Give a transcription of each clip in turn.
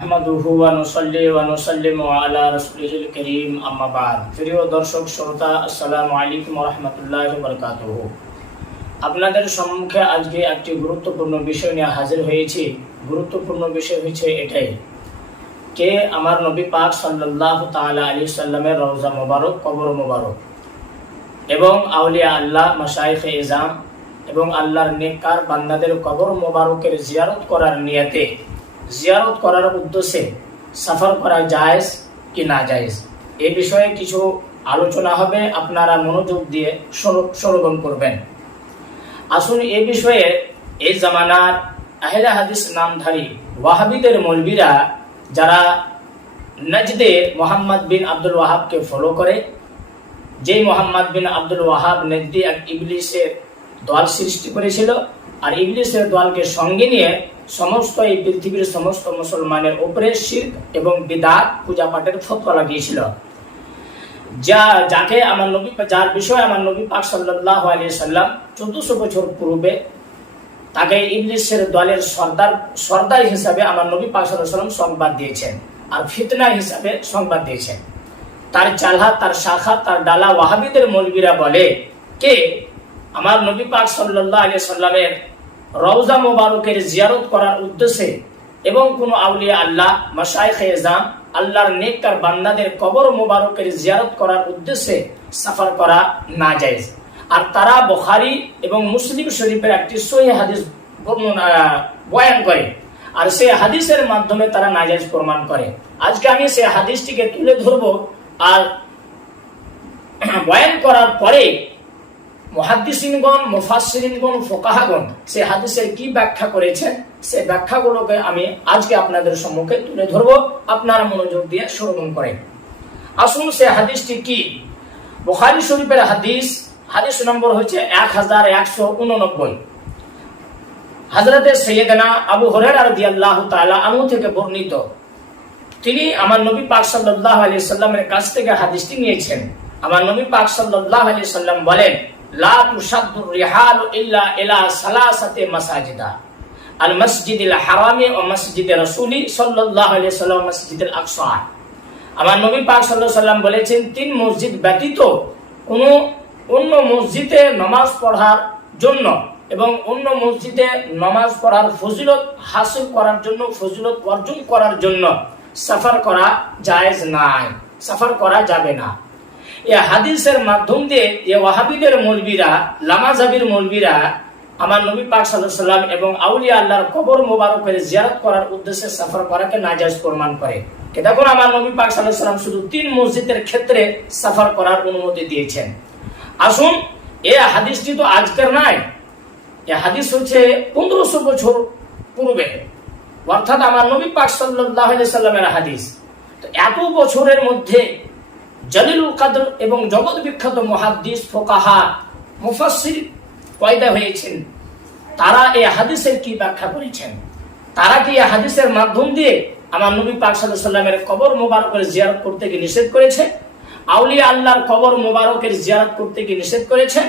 নাহমাদুহু ওয়া নুসাল্লি ওয়া নুসাল্লিমু আলা কারীম, আম্মা বাদ। প্রিয় দর্শক, শ্রোতা, আসসালামু আলাইকুম রাহমাতুল্লাহি ওয়া বারাকাতুহু। আপনাদের সম্মুখে আজকে একটি গুরুত্বপূর্ণ বিষয় নিয়ে হাজির হয়েছি। গুরুত্বপূর্ণ বিষয় হচ্ছে এটাই, কে আমার নবী পাক সাল্লাল্লাহু তাআলা আলাইহি সাল্লামের রওজা মোবারক, কবর মোবারক। এবং আউলিয়া আল্লাহ, মাশাইখ ইজাম এবং আল্লাহর নেককার বান্দাদের কবর মোবারকের জিয়ারত করার নিয়তে জিয়ারত করার উদ্দেশ্যে সফর করা জায়েজ কি না জায়েজ? এ বিষয়ে কিছু আলোচনা হবে, আপনারা মনোযোগ দিয়ে শ্রব- শ্রবণ করবেন। আসুন এ বিষয়ে এই জামানার আহলে হাদিস নামধারী ওয়াহাবিদের মৌলবীরা যারা নজদে মোহাম্মদ বিন আব্দুল ওয়াহাবকে ফলো করে, যেই মোহাম্মদ বিন আব্দুল ওয়াহাব নেজদি এক ইবলিসের দল সৃষ্টি করেছিল আর ইংলিশের দলকে সঙ্গে নিয়ে সমস্ত এই পৃথিবীর সমস্ত মুসলমানের উপরে শির্ক এবং বিদাত পূজা পাঠের ফতোয়া লাগিয়েছিল। যা, যাকে আমার নবী, যার বিষয়ে আমার নবী পাক সাল্লাহ আলিয়া সাল্লাম চোদ্দশো বছর পূর্বে তাকে ইংলিশের দলের সর্দার সর্দার হিসাবে আমার নবী পাক সাল্লাম সংবাদ দিয়েছেন আর ফিতনা হিসাবে সংবাদ দিয়েছেন। তার চালহা, তার শাখা, তার ডালা ওয়াহাবিদের মৌলবীরা বলে, কে? আমার নবী পাক সাল্লাহ আলিয়া সাল্লামের রওজা মোবারকের জিয়ারত করার উদ্দেশ্যে এবং কোন আউলিয়া আল্লাহ মাসাইখ এজাম আল্লাহর নেককার বান্দাদের কবর মোবারকের জিয়ারত করার উদ্দেশ্যে সফর করা না যায় আর তারা বুখারী এবং মুসলিম শরীফের একটি সহি হাদিস বয়ান করে। আর সেই হাদিসের মাধ্যমে তারা নাজাইজ প্রমাণ করে। আজকে আমি সেই হাদিসটিকে তুলে ধরবো আর বয়ান করার পরে মহাদ্দিসিনগণ, মুফাসসিরিনগণ, ফোকাহাগণ, সে হাদিসের কি ব্যাখ্যা করেছেন? সে ব্যাখ্যাগুলোকে আমি আজকে আপনাদের সম্মুখে তুলে ধরবো। আপনারা মনোযোগ দিয়ে শ্রবণ করেন। আসুন সে হাদিসটি কি? বুখারী শরীফের হাদিস হাদিস নম্বর হচ্ছে এক হাজার একশো উননব্বই। হাজরতে সৈয়দনা আবু হরেরা রাদিয়াল্লাহু তাআলা আনহু থেকে বর্ণিত। তিনি আমার নবী পাক সাল্লাল্লাহু আলাইহি সাল্লামের কাছ থেকে হাদিসটি নিয়েছেন। আমার নবী পাক সাল্লাল্লাহু আলাইহি সাল্লাম বলেন লা মাসাজিদা। ও মসজিদে রাসূলি আমার সাল্লাম বলেছেন, তিন মসজিদ ব্যতীত কোনো অন্য মসজিদে নামাজ পড়ার জন্য এবং অন্য মসজিদে নামাজ পড়ার ফজিলত হাসিল করার জন্য, ফজিলত অর্জন করার জন্য সফর করা জায়েজ নাই। সফর করা যাবে না। এই হাদিসের মাধ্যম দিয়ে যে ওয়াহাবিদের মৌলবীরা, লামাজাবির মৌলবীরা আমার নবী পাক সাল্লাম এবং আউলিয়া আল্লাহর কবর মোবারকের জিয়ারত করার উদ্দেশ্যে সফর করাকে নাজাজ প্রমাণ করে। দেখুন আমার নবী পাক সাল্লাম শুধু তিন মসজিদের ক্ষেত্রে সফর করার অনুমতি দিয়েছেন। আসুন, এ হাদিসটি তো আজকের নাই এ হাদিস হচ্ছে পনেরোশো বছর পূর্বে। অর্থাৎ আমার নবী পাক সাল্লাহ সাল্লামের হাদিস। তো এত বছরের মধ্যে জলিলুল কাদর এবং জগৎ বিখ্যাত মহাদ্দিস ফোকাহা মুফাসির পয়দা হয়েছেন। তারা এই হাদিসের কি ব্যাখ্যা করেছেন? তারা কি এই হাদিসের মাধ্যম দিয়ে আমার নবী পাক সাল্লামের কবর মোবারকের জিয়ারত করতে গিয়ে নিষেধ করেছে? আউলিয়া আল্লাহর কবর মোবারকের জিয়ারত করতে গিয়ে নিষেধ করেছে?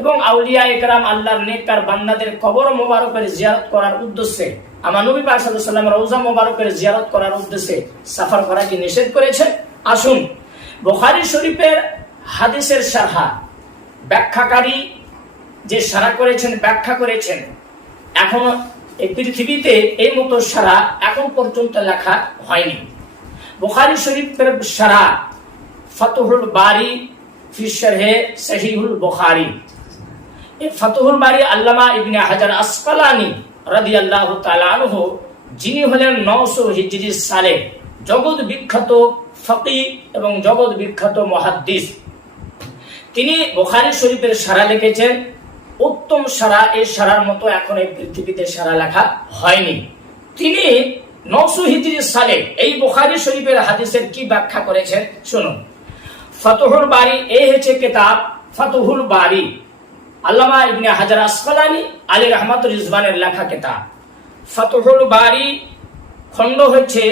এবং আউলিয়া একরাম আল্লাহর নেককার বান্দাদের কবর মোবারকের জিয়ারত করার উদ্দেশ্যে, আমার নবী পাক সাল্লাল্লাহু আলাইহি সাল্লাম মোবারকের জিয়ারত করার উদ্দেশ্যে সফর করা কি নিষেধ করেছে? আসুন বুখারী শরীফের হাদিসের সারহা। ব্যাখ্যাকারী যে সারা করেছেন, ব্যাখ্যা করেছেন, এখনও এই পৃথিবীতে এই মতো সারা এখন পর্যন্ত লেখা হয়নি। বুখারী শরীফের সারা ফতহুল বারি ফি শারহে সহিহুল বুখারী। এই ফতহুল বারি আল্লামা ইবনে হাজার আসকালানি রাদিয়াল্লাহু তাআলা আনহু, যিনি হলেন 900 হিজরি সালে জগৎ বিখ্যাত ফকি এবং জগৎ বিখ্যাত মুহাদ্দিস। তিনি বুখারী শরীফের সারা লিখেছেন, উত্তম সারা এই সারার মতো এখন এই পৃথিবীতে সারা লেখা হয়নি। তিনি নশো হিজরি সালে এই বোখারি শরীফের হাদিসের কি ব্যাখ্যা করেছেন শুনুন। ফতহুল বাড়ি এই হচ্ছে কিতাব ফতহুল বাড়ি আল্লামা ইবনে হাজার আসকালানি আলী রহমত রিজবানের লেখা কিতাব। ফতহুল বাড়ি খণ্ড হচ্ছে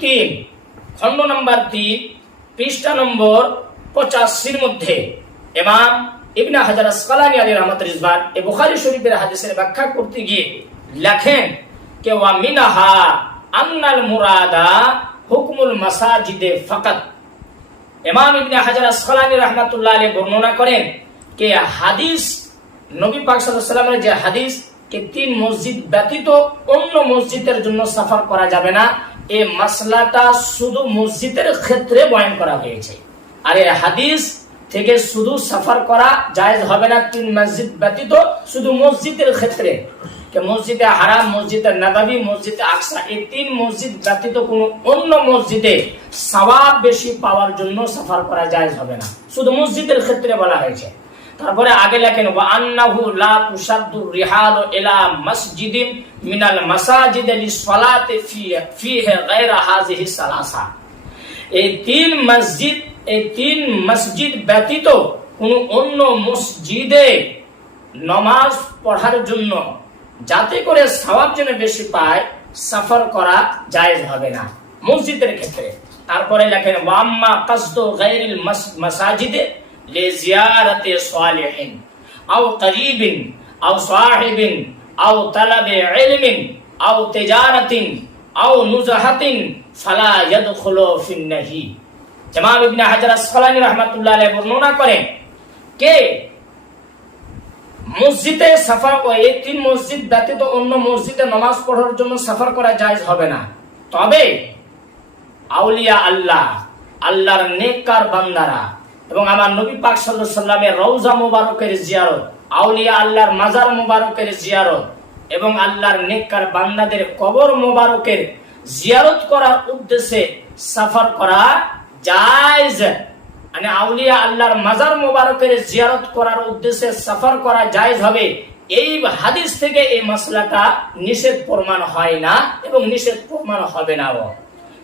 তিন। খণ্ড নম্বর তিন, পৃষ্ঠা নম্বর পঁচাশির মধ্যে। এমাম ইবনে হাজার আসকালানি আলী রহমত রিজবান এই বুখারী শরীফের হাদিসের ব্যাখ্যা করতে গিয়ে লেখেন কে, ওয়া মিনাহা আন্নাল মুরাদা হুকমুল মাসাজিদে ফাকাত ইমাম ইবনে হাজার আসকালানি রহমাতুল্লাহ আলাইহি বর্ণনা করেন কে, হাদিস নবী পাক ওয়াসাল্লামের যে হাদিস কে, তিন মসজিদ ব্যতীত অন্য মসজিদের জন্য সাফার করা যাবে না। এই মাসলাটা শুধু মসজিদের ক্ষেত্রে বয়ান করা হয়েছে। আর এই হাদিস থেকে শুধু সফর করা জায়েজ হবে না তিন মসজিদ ব্যতীত শুধু মসজিদের ক্ষেত্রে। মসজিদে হারাম, মসজিদে নাবাবি মসজিদে আকসা, এই তিন মসজিদ ব্যতীত কোনো অন্য মসজিদে সওয়াব বেশি পাওয়ার জন্য সাফার করা জায়েজ হবে না। শুধু মসজিদের ক্ষেত্রে বলা হয়েছে। তারপরে আগে লেখেন, ওয়া আন্নাহু লা ইলা মসজিদিন মিনাল মাসাজিদ লিসসালাতি গায়রা হাযিহি সালাসা। এই তিন মসজিদ, এই তিন মসজিদ ব্যতীত কোন অন্য মসজিদে নমাজ পড়ার জন্য যাতে করে সওয়াব যেন বেশি পায়, সফর করা জায়েজ হবে না মসজিদের ক্ষেত্রে। তারপরে লেখেন ওয়াম্মা কাসদু গায়রিল মাসাজিদে লিজিয়ারাতি সালিহিন আও করিবিন আও সাহিবিন আও তালাবে ইলমিন আও তিজারাতিন আও নুজহাতিন ফালা ইয়াদখুলু ফিন নাহি ইমাম ইবনে হাজার আসকালানি রাহমাতুল্লাহ আলাইহি বর্ণনা করেন কে? মসজিদে সাফার এই তিন মসজিদ ব্যতীত অন্য মসজিদে নামাজ পড়ার জন্য সাফার করা জায়েজ হবে না। তবে আউলিয়া আল্লাহ, আল্লাহর নেককার বান্দারা এবং আমার নবী পাক সাল্লামের রওজা মোবারকের জিয়ারত, আউলিয়া আল্লাহর মাজার মোবারকের জিয়ারত এবং আল্লাহর নেককার বান্দাদের কবর মোবারকের জিয়ারত করার উদ্দেশ্যে সাফার করা জায়েজ। মানে আউলিয়া আল্লাহর মাজার মোবারকের জিয়ারত করার উদ্দেশ্যে সাফার করা জায়েজ হবে। এই হাদিস থেকে এই মশলাটা নিষেধ প্রমাণ হয় না এবং নিষেধ প্রমাণ হবে না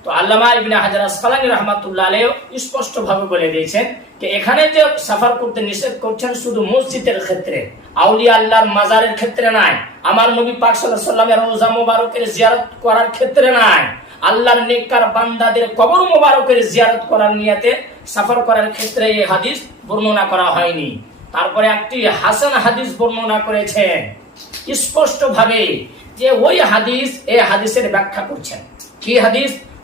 তো আল্লামা ইবনে হাজার আসকালানি রহমাতুল্লাহ আলাইহি স্পষ্ট ভাবে বলে দিয়েছেন যে এখানে যে সাফার করতে নিষেধ করছেন শুধু মসজিদের ক্ষেত্রে। আউলিয়া আল্লাহর মাজারের ক্ষেত্রে নাই। আমার নবী পাক আলাইহি সাল্লামের রওজা মোবারকের জিয়ারত করার ক্ষেত্রে নাই। আল্লাহর নেককার বান্দাদের কবর মোবারকের জিয়ারত করার নিয়াতে সাফার করার ক্ষেত্রে এই হাদিস বর্ণনা করা হয়নি। তারপরে একটি হাসান হাদিস বর্ণনা করেছেন স্পষ্ট ভাবে যে ওই হাদিস এই হাদিসের ব্যাখ্যা করছেন। কি হাদিস?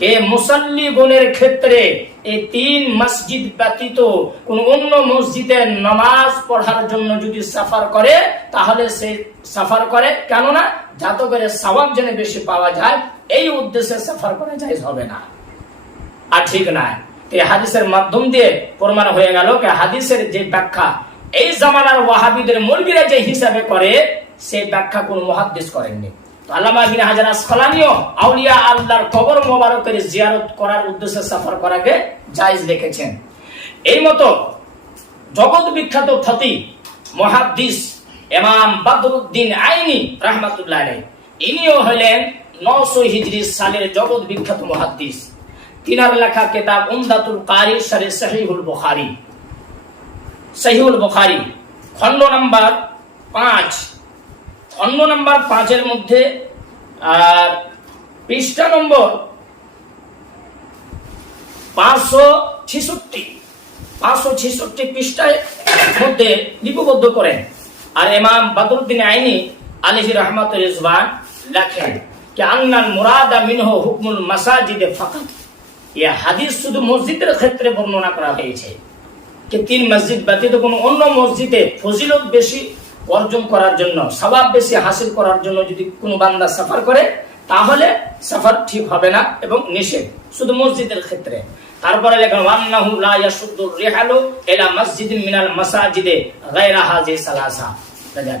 যে মুসল্লি ক্ষেত্রে এই তিন মসজিদ ব্যতীত কোন অন্য মসজিদে নামাজ পড়ার জন্য যদি সাফার করে, তাহলে সে সাফার করে। কেননা যাতে করে যেন বেশি পাওয়া যায়, এই উদ্দেশ্যে সাফার করা যায় হবে না। আর ঠিক না এই হাদিসের মাধ্যম দিয়ে প্রমাণ হয়ে গেল হাদিসের যে ব্যাখ্যা, এই জামানার ওয়াহাবিদের মৌলবীরা যে হিসাবে করে, সেই ব্যাখ্যা কোন মহাদ্দেশ করেননি। আল্লামা বিন হাজার আসকালানিও আউলিয়া আল্লাহর কবর মোবারকের জিয়ারত করার উদ্দেশ্যে সফর করাকে জায়েজ রেখেছেন। এই মতো জগৎ বিখ্যাত ফতি মহাদ্দিস এমাম বদরুদ্দিন আইনি রাহমাতুল্লাহ আলাইহি, ইনিও হলেন নশো হিজরি সালের জগৎ বিখ্যাত মহাদ্দিস। তিনার লেখা কিতাব উমদাতুল কারি সারে সহিহুল বুখারী। সহিহুল বুখারী, খণ্ড নাম্বার পাঁচ। খণ্ড নাম্বার পাঁচের মধ্যে, আর পৃষ্ঠা নম্বর পাঁচশো ছেষট্টি পাঁচশো ছেষট্টি পৃষ্ঠায় মধ্যে লিপিবদ্ধ করেন। আর ইমাম বদরুদ্দিন আইনি আলহি রহমত রিজওয়ান লেখেন যে আন্নাল মুরাদা মিনহ হুকমুল মাসাজিদে ফাকাত। এ হাদিস শুধু মসজিদের ক্ষেত্রে বর্ণনা করা হয়েছে। যে তিন মসজিদ ব্যতীত কোনো অন্য মসজিদে ফজিলত বেশি অর্জন করার জন্য, সবাব বেশি হাসিল করার জন্য যদি কোনো বান্দা সাফার করে, তাহলে সাফার ঠিক হবে না এবং নিষেধ, শুধু মসজিদের ক্ষেত্রে। তারপরে লেখেন ওয়ান্নাহু লা ইয়াসুদ্দুর রিহালু ইলা মসজিদিন মিনাল মাসাজিদে গায়রা হাজি সালাসা। বুঝলেন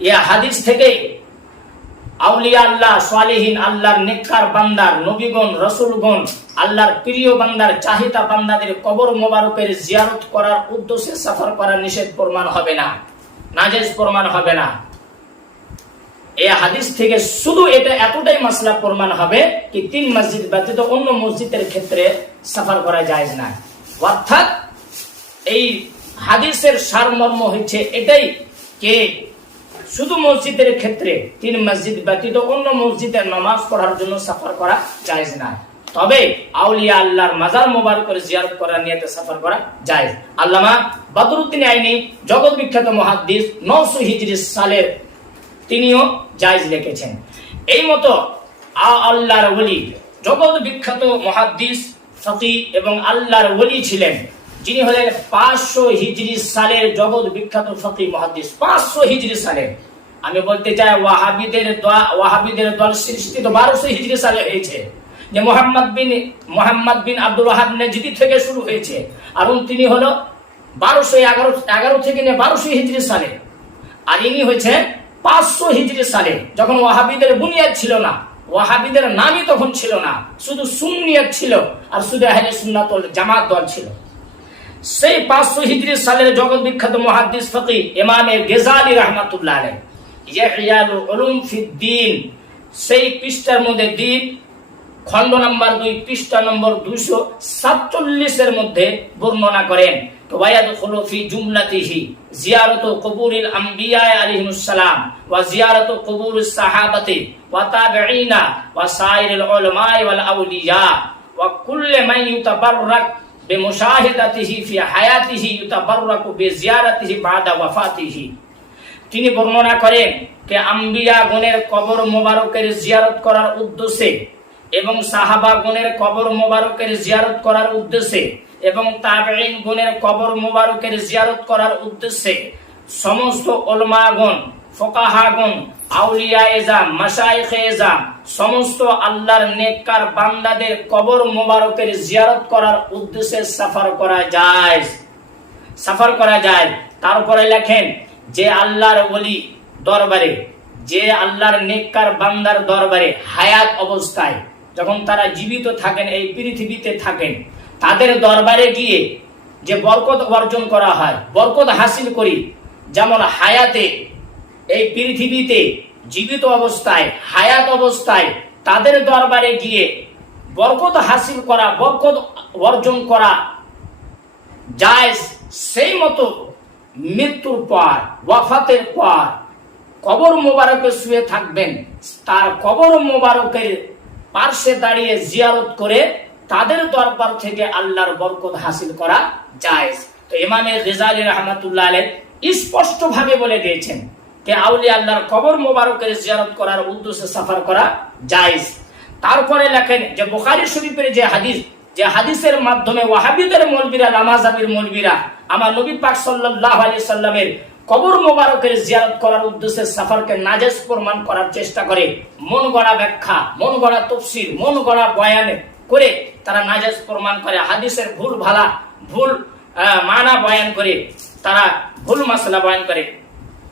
এ হাদিস থেকে আউলিয়া আল্লাহ, সালেহীন আল্লাহর নেককার বান্দার নবীগণ, রসুলগণ, আল্লাহর প্রিয় বান্দার চাহিদা বান্দাদের কবর মোবারকের জিয়ারত করার উদ্দেশ্যে সফর করা নিষেধ প্রমাণ হবে না, নাজেজ প্রমাণ হবে না। এই হাদিস থেকে শুধু এটা এতটাই মাসলা প্রমাণ হবে কি তিন মসজিদ ব্যতীত অন্য মসজিদের ক্ষেত্রে সফর করা যায় না। অর্থাৎ এই হাদিসের সারমর্ম হচ্ছে এটাই, কে শুধু মসজিদের ক্ষেত্রে তিন মসজিদ ব্যতীত অন্য মসজিদের নামাজ পড়ার জন্য সফর করা যায় না। তবে আউলিয়া আল্লাহর মাজার মোবারকের জিয়ারত করার নিয়ে সফর করা যায় আল্লামা বদরুদ্দিন আইনি জগৎ বিখ্যাত মহাদ্দিস নশো হিজরি সালের তিনিও জায়জ লিখেছেন। এই মতো আল্লাহর ওলি, জগৎ বিখ্যাত মহাদ্দিস, ফকি এবং আল্লাহর ওলি ছিলেন। যিনি হলেন পাঁচশো হিজরি সালের জগৎ বিখ্যাত ফকি মহাদ্দিস, পাঁচশো হিজরি সালের আমি বলতে চাই, ওয়াহাবিদের ওয়াহাবিদের দল সৃষ্টি তো বারোশো হিজরি সালে হয়েছে, যে মোহাম্মদ বিন মোহাম্মদ বিন আব্দুল ওয়াহাব নেজিদি থেকে শুরু হয়েছে আর তিনি হলো বারোশো এগারো এগারো থেকে নিয়ে বারোশো হিজরি সালে। আর ইনি হয়েছে পাঁচশো হিজরি সালে, যখন ওয়াহাবিদের বুনিয়াদ ছিল না, ওয়াহাবিদের নামই তখন ছিল না, শুধু সুন্নিয়ত ছিল, আর শুধু আহলে সুন্নাত জামাত দল ছিল। সেই পাঁচশো হিজড়ি সালের জগৎ বিখ্যাত মহাদিস ফকি ইমামে গেজালি রহমাতুল্লাহ সেই পৃষ্ঠার মধ্যে দিন খন্ড নম্বর দুই, পৃষ্ঠা নম্বর দুইশো সাতচল্লিশের মধ্যে বর্ণনা করেন। ফি কবুরিল আম্বিয়া জিয়ারত সাহাবাতি বেমুসাহেদাতিহি ফি হায়াতিহি ইউতাবাররাকু বেজিয়ারাতিহি বাদা ওয়াফাতিহি। তিনি বর্ণনা করেন যে আম্বিয়া গুণের কবর মোবারকের জিয়ারত করার উদ্দেশ্যে এবং সাহাবা গুণের কবর মোবারকের জিয়ারত করার উদ্দেশ্যে এবং তাবেইন গুণের কবর মোবারকের জিয়ারত করার উদ্দেশ্যে সমস্ত ওলমাগণ ফোকাহাগণ আউলিয়া এজাম মাসাইখ এজাম সমস্ত আল্লাহর নেককার বান্দাদের কবর মোবারকের জিয়ারত করার উদ্দেশ্যে সফর করা যায়। সফর করা যায়। তারপরে লেখেন, যে আল্লাহর ওলি দরবারে, যে আল্লাহর নেককার বান্দার দরবারে হায়াত অবস্থায় যখন তারা জীবিত থাকেন, এই পৃথিবীতে থাকেন, তাদের দরবারে গিয়ে যে বরকত অর্জন করা হয়, বরকত হাসিল করি, যেমন হায়াতে এই পৃথিবীতে জীবিত অবস্থায়, হায়াত অবস্থায়, তাদের দরবারে গিয়ে বরকত হাসিল করা, বরকত অর্জন করা যায় সেই মতো মৃত্যুর পর, ওয়াফাতের পর কবর মোবারকে শুয়ে থাকবেন। তার কবর মোবারকের পার্শ্বে দাঁড়িয়ে জিয়ারত করে তাদের দরবার থেকে আল্লাহর বরকত হাসিল করা যায় তো ইমামে রেজালি রহমাতুল্লাহ আলের স্পষ্ট ভাবে বলে দিয়েছেন যে আউলি আল্লাহর কবর মোবারকের জিয়ারত করার উদ্দেশ্যে সফর করা জায়েজ। তারপরে লেখেন যে বুখারী শরীফের যে হাদিস, যে হাদিসের মাধ্যমে ওয়াহাবিদের মৌলবীরা নামাজাবির মৌলবীরা, আমার নবী পাক সাল্লাল্লাহু আলাইহি সাল্লামের কবর মোবারকের জিয়ারত করার উদ্দেশ্যে সাফারকে নাজেজ প্রমাণ করার চেষ্টা করে। মন গড়া ব্যাখ্যা, মন গড়া তফসির মন গড়া বয়ানে করে তারা নাজেজ প্রমাণ করে। হাদিসের ভুল ভালা, ভুল মানা বয়ান করে, তারা ভুল মাসলা বয়ান করে।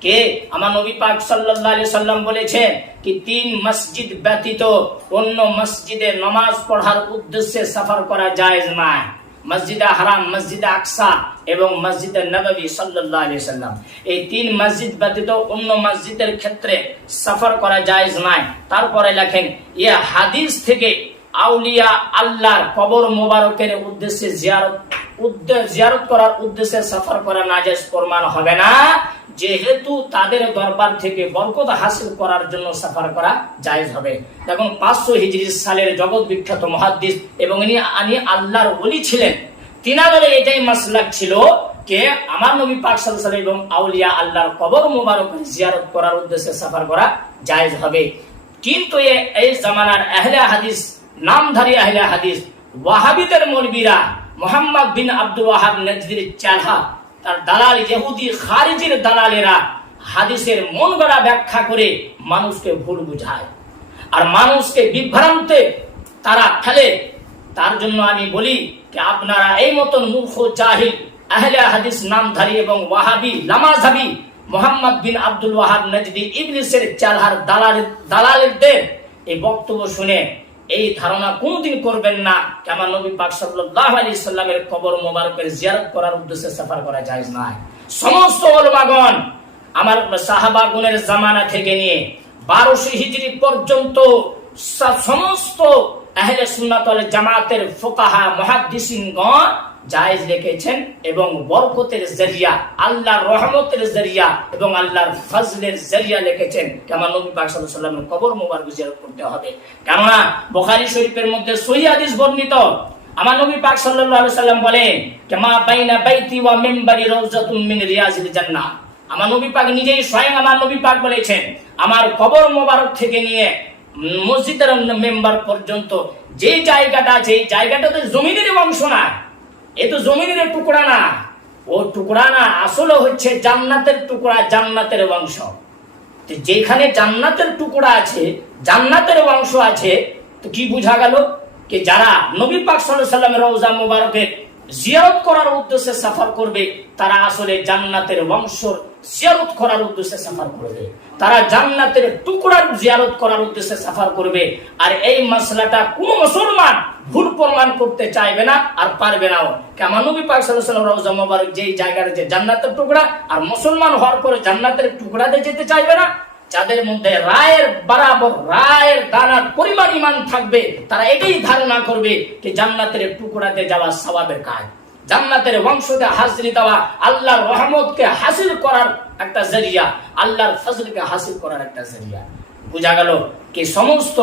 কে? আমার নবী পাক আলাইহি সাল্লাম বলেছেন কি তিন মসজিদ ব্যতীত অন্য মসজিদে নামাজ পড়ার উদ্দেশ্যে সফর করা জায়েজ নয়। মসজিদে হারাম, মসজিদে আকসা এবং মসজিদে নববী সাল্লাল্লাহু আলাইহি সাল্লাম এই তিন মসজিদ ব্যতীত অন্য মসজিদের ক্ষেত্রে সফর করা জায়েজ নয়। তারপরে লেখেন ইয়ে হাদিস থেকে আউলিয়া আল্লাহর কবর মোবারকের উদ্দেশ্যে জিয়ারত, উদ্দে- জিয়ারত করার উদ্দেশ্যে সফর করা নাজায়েজ প্রমাণ হবে না। যেহেতু তাদের দরবার থেকে বরকত হাসিল করার জন্য সফর করা জায়েজ হবে। দেখুন, পাঁচশো হিজরি সালের জগৎ বিখ্যাত মহাদ্দিস এবং ইনি আনি আল্লাহর ওলি ছিলেন। তিনাদের এটাই মাসলাক ছিল কে আমার নবী পাক সাল্লাল্লাহু এবং আউলিয়া আল্লাহর কবর মোবারকের জিয়ারত করার উদ্দেশ্যে সফর করা জায়েজ হবে। কিন্তু এই জামানার আহলে হাদিস, নামধারী আহলে হাদিস, ওয়াহাবিদের মলবিরা মোহাম্মদ বিন আব্দুল ওয়াহাব নজদির চালহা তার দালাল ইহুদি খারিজির দালালেরা হাদিসের মন গড়া ব্যাখ্যা করে মানুষকে ভুল বুঝায়। আর মানুষকে বিভ্রান্তে তারা ফেলে। তার জন্য আমি বলি যে আপনারা এই মতন মূর্খ, জাহিল, আহলে হাদিস, নামধারী এবং ওয়াহাবি লামাজাবি মোহাম্মদ বিন আব্দুল ওয়াহাব নজদি ইবলিসের চালহার দালাল দালালদের এই বক্তব্য শুনে এই ধারণা কোনদিন করবেন না কেমন নবী পাক সাল্লাল্লাহু আলাইহি সাল্লামের কবর মোবারকের জিয়ারত করার উদ্দেশ্যে সফর করা যায় না সমস্ত ওলামাগণ আমার সাহাবাগুনের জামানা থেকে নিয়ে বারোশো হিজরি পর্যন্ত সমস্ত আহলে সুন্নাত ওয়াল জামাতের ফোকাহা, মহাদ্দিসিনগণ জায়েজ রেখেছেন এবং বরকতের জরিয়া, আল্লাহর রহমতের জরিয়া এবং আল্লাহর ফজলের জরিয়া লিখেছেন। কেমন নবী পাক সাল্লামের কবর মোবারক জিয়ারত করতে হবে। কেননা বুখারী শরীফের মধ্যে সহিহ হাদিস বর্ণিত। আমার নবী পাক সাল্লাল্লাহু আলাইহি সাল্লাম বলেন যে মা বাইনা বাইতি ওয়া মিনবারি রাউজাতুম মিন রিয়াজিল জান্নাহ? আমার নবী পাক নিজেই স্বয়ং আমার নবী পাক বলেছেন, আমার কবর মোবারক থেকে নিয়ে মসজিদের মেম্বার পর্যন্ত যে জায়গাটা আছে, এই জায়গাটা তো জমিনের অংশ না এ তো জমিনের টুকরা না। ও টুকরা না, আসলে হচ্ছে জান্নাতের টুকরা, জান্নাতের বংশ তো যেখানে জান্নাতের টুকরা আছে, জান্নাতের বংশ আছে, তো কি বোঝা গেল? যে যারা নবী পাক আলাইহি সাল্লামের রওজা মুবারকের জিয়ারত করার উদ্দেশ্যে সফর করবে, তারা আসলে জান্নাতের বংশর জিয়ারত করার উদ্দেশ্যে সফর করবে। তারা জান্নাতের টুকরার জিয়ারত করার উদ্দেশ্যে সফর করবে। আর এই মশলাটা কোন মুসলমান ভুল প্রমাণ করতে চাইবে না আর পারবে নাও। জায়গার যে জান্নাতের টুকরা, আর মুসলমান হওয়ার পরে জান্নাতের টুকরাতে যেতে চাইবে না, যাদের মধ্যে রায়ের বরাবর, রায়ের দানার পরিমাণ ইমান থাকবে, তারা এটাই ধারণা করবে যে জান্নাতের টুকরাতে যাওয়া সওয়াবের কাজ। জান্নাতের বংশতে হাজিরি দেওয়া, আল্লাহর রহমতকে হাসিল করার একটা জরিয়া, আল্লাহর ফজলকে হাসিল করার একটা জরিয়া। বোঝা গেল কি সমস্ত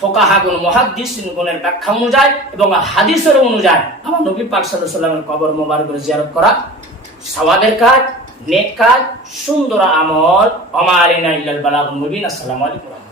ফোকাহাগুন, মহাদ্দিসিন গুণের ব্যাখ্যা অনুযায়ী এবং হাদিসের অনুযায়ী আমার নবী পাক সাল্লামের কবর মোবারকের জিয়ারত করা সওয়াবের কাজ, নেক কাজ, সুন্দর আমল অমারিনা ইল্লাল বালাগুল মুবিন। আসসালামু আলাইকুম